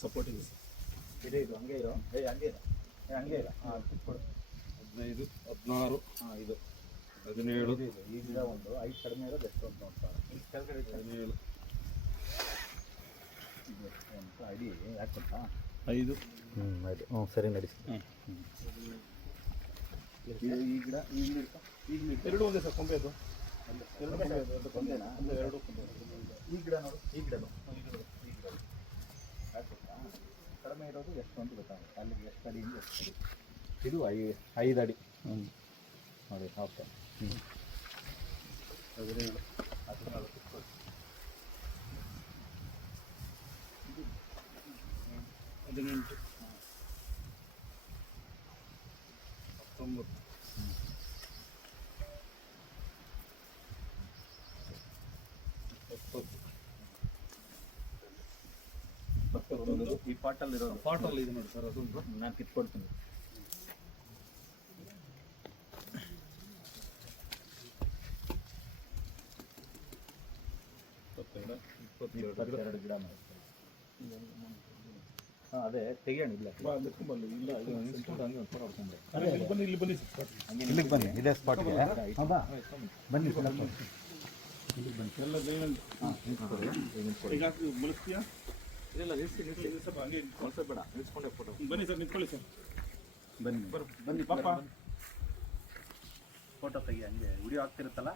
Support ಇದೆ sir. ಇದು ಹಂಗೆ ಇರೋ ಹಂಗೆ ಇಲ್ಲ. ಹಾಂ, 15, 16, ಇದು 17. ಈ ಗಿಡ ಒಂದು 5 ಕಡಿಮೆ ಇರೋದು ಎಷ್ಟು ಅಂತ ನೋಡ್ತಾರೆ. ಈ ಕೆಳಗಡೆ 17 ಅಂತ ಅಡಿ ಯಾಕೆ ಗೊತ್ತಾ? 5. ಆಯಿತು. ಸರಿ ನಡೆಸಿ. ಈ ಗಿಡ ಈಗಲೂ ಎರಡು ಒಂದೇ ಸರ್ ಕೊಂಬೆ ಅದು. ಎರಡು ಕೊಂಬೆ ಅದು ಕೊಂಬೆನಾ? ಎರಡು ಕೊಂಬೆ. ಈ ಗಿಡ ನೋಡು, ಈ ಗಿಡ ಯಾಕೆ ಗೊತ್ತಾ? ಕಡಿಮೆ ಇರೋದು ಎಷ್ಟು ಅಂತ ಗೊತ್ತಾಗುತ್ತೆ. ಅಲ್ಲಿಗೆ ಎಷ್ಟು ಅಡಿಯಿಂದ ಎಷ್ಟು ಅಡಿ. ಇದು 5 ಅಡಿ. ನೋಡಿ ಓಕೆ. 17, 14, 18, 19, 20. ಈ ಪಾಟಲ್ಲಿ ಇರೋದು ಪಾಟಲ್ಲಿ ಇದೆ ನೋಡಿ ಸರ್. ಅದೊಂದು ನಾನು ಕಿತ್ಕೊಡ್ತೀನಿ. 22 ಗಿಡ ಮಾಡಿ. ಹಾಂ, ಅದೇ ತೆಗಿಯೋಣ. ಇಲ್ಲ ಇಲ್ಲಿ ಬನ್ನಿ, ಇಲ್ಲಿಗೆ ಬನ್ನಿ. ಇದೇ ಸ್ಪಾಟ್ಗೆ ಹೌದಾ? ಬನ್ನಿ ಇಲ್ಲಿಗೆ ಬನ್ನಿ. ಎಲ್ಲ ಬಳಸ್ತೀಯಾ? ಇಲ್ಲ, ಸ್ವಲ್ಪ ಹಂಗೆ ಬೇಡ, ನಿಲ್ಸ್ಕೊಂಡೆ ಫೋಟೋ. ಬನ್ನಿ ಸರ್, ನಿಂತ್ಕೊಳ್ಳಿ ಸರ್. ಬನ್ನಿ ಪಾಪ, ಫೋಟೋ ತೆಗಿ. ಹಂಗೆ ವಿಡಿಯೋ ಆಗ್ತಿರುತ್ತಲ್ಲ.